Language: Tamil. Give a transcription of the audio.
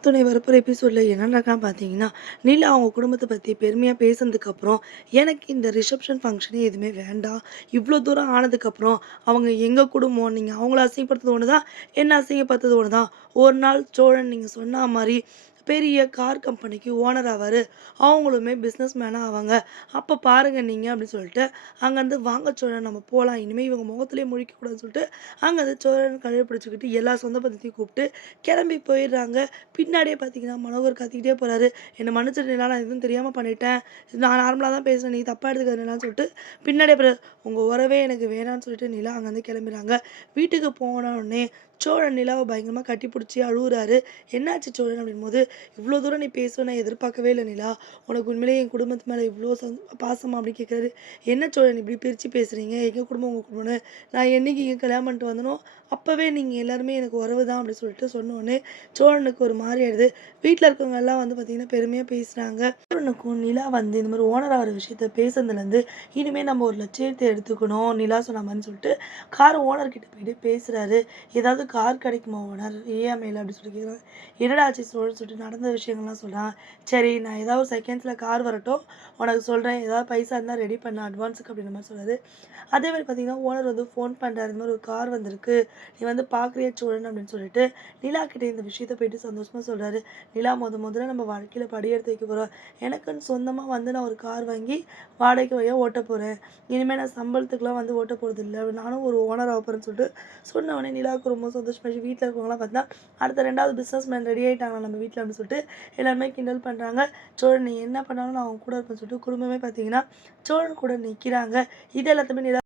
காதல் துணை வரப்போற எபிசோட்ல என்ன நடக்கான்னு பார்த்தீங்கன்னா, நிலா அவங்க குடும்பத்த பத்தி பெருமையா பேசுனதுக்கப்புறம், எனக்கு இந்த ரிசப்ஷன் ஃபங்ஷனே எதுவுமே வேண்டாம். இவ்ளோ தூரம் ஆனதுக்கப்புறம், அவங்க எங்க குடும்பம், நீங்க அவங்கள அசிங்கப்படுத்துறது ஒண்ணு தான், என்ன அசிங்கப்படுத்துறது ஒண்ணு தான். ஒரு நாள் சோழன் நீங்க சொன்னா மாரி பெரிய கார் கம்பெனிக்கு ஓனர் ஆவாரு. அவங்களுமே பிசினஸ் மேனா ஆவாங்க. அப்ப பாருங்க நீங்க அப்படின்னு சொல்லிட்டு, அங்கருந்து வாங்க சோழன் நம்ம போலாம். இனிமே இவங்க முகத்திலேயே முழிக்கக்கூடாதுன்னு சொல்லிட்டு, அங்கருந்து சோழன் கைய பிடிச்சுக்கிட்டு எல்லா சொந்த பந்தத்தையும் கூப்பிட்டு கிளம்பி போயிடுறாங்க. பின்னாடியே பார்த்தீங்கன்னா, மனோகர் கத்திக்கிட்டே போறாரு. "என்ன மன்னிச்சிடு நிலா, நான் எதுவும் தெரியாம பண்ணிட்டேன். நான் நார்மலா தான் பேசுனேன். நீ தப்பா எடுத்துக்காத நிலான்னு" சொல்லிட்டு பின்னாடியே உங்க உறவே எனக்கு வேணான்னு சொல்லிட்டு நிலா அங்கேருந்து கிளம்பிறாங்க. வீட்டுக்கு போன உடனே சோழன் நிலாவ பயங்கரமா கட்டிப்புடிச்சு அழுவுறாரு. "என்னாச்சு சோழன்?" அப்படிங்கும்போது, "இவ்ளோ தூரம் நீ பேசுவ நான் எதிர்பார்க்கவே இல்ல நிலா. உனக்கு உண்மையிலேயே என் குடும்பத்து மேல இவ்ளோ பாசமா?" அப்படின்னு கேட்குறாரு. "என்ன சோழன் இப்படி பிரிச்சு பேசுறீங்க? எங்க குடும்பம் உங்க குடும்பம்னு. நான் என்னைக்கு இங்க கல்யாணம் பண்ணிட்டு வந்தனோ, அப்பவே நீங்க எல்லாருமே எனக்கு உறவு தான்" அப்படின்னு சொல்லிட்டு சொன்னோனே, சோழனுக்கு ஒரு மாரி ஆயிடுது. வீட்ல இருக்கவங்க எல்லாம் வந்து பார்த்தீங்கன்னா, பெருமையா பேசுறாங்க. சோழனுக்கும் நிலா வந்து இந்த மாரி ஓனர் ஆகுற விஷயத்த பேசுனதுலேருந்து, இனிமே நம்ம ஒரு லட்சியத்த எடுத்துக்கணும், நிலா சொன்ன மாரின்னு சொல்லிட்டு, கார் ஓனர் கிட்ட போயிட்டு பேசுறாரு. "ஏதாவது கார் கிடைக்குமா ஓனர்? இஎம்ஐல" அப்படி சொல்லி கேட்குறாங்க. "என்னடா ஆச்சு சோழன்னு?" சொல்லிட்டு நடந்த விஷயங்கள்லாம் சொல்றான். "சரி நான் ஏதாவது செகண்ட்ஸ்ல கார் வரட்டும், உனக்கு சொல்றேன். ஏதாவது பைசா இருந்தா ரெடி பண்ணு அட்வான்ஸுக்கு" அப்படின்ற மாரி சொல்றாரு. அதே மாரி பார்த்தீங்கன்னா, ஓனர் வந்து ஃபோன் பண்றாரு. "இந்த மாரி ஒரு கார் வந்திருக்கு. நீ வந்து பார்க்குறியா சோழன்?" அப்படின்னு சொல்லிட்டு, நிலா கிட்ட இந்த விஷயத்த போயிட்டு சந்தோஷமா சொல்றாரு. "நிலா முதல்ல நம்ம வாழ்க்கையில படி எடுத்து வைக்க போறோம். எனக்குன்னு சொந்தமா வந்து நான் ஒரு கார் வாங்கி வாடகைக்கு வழியா ஓட்டப் போறேன். இனிமே நான் சம்பளத்துக்குலாம் வந்து ஓட்டப் போறதில்ல. நானும் ஒரு ஓனர் ஆகப் போறேன்னு" சொல்லிட்டு சொன்ன உடனே நிலாவுக்கு ரொம்ப சந்தோஷமாயிடுச்சு. வீட்ல இருக்கவங்கலாம் பார்த்தா, அடுத்த 2வது பிசினஸ் மேன் ரெடி ஆயிட்டாங்களாம் நம்ம வீட்ல அப்படின்னு சொல்லிட்டு எல்லாருமே கிண்டல் பண்றாங்க. "சோழன் நீ என்ன பண்ணாலும் நான் உன் கூட இருப்பேன்னு" சொல்லிட்டு குடும்பமே பார்த்தீங்கன்னா, சோழன் கூட நிக்கிறாங்க. இது எல்லாத்தையுமே நிலா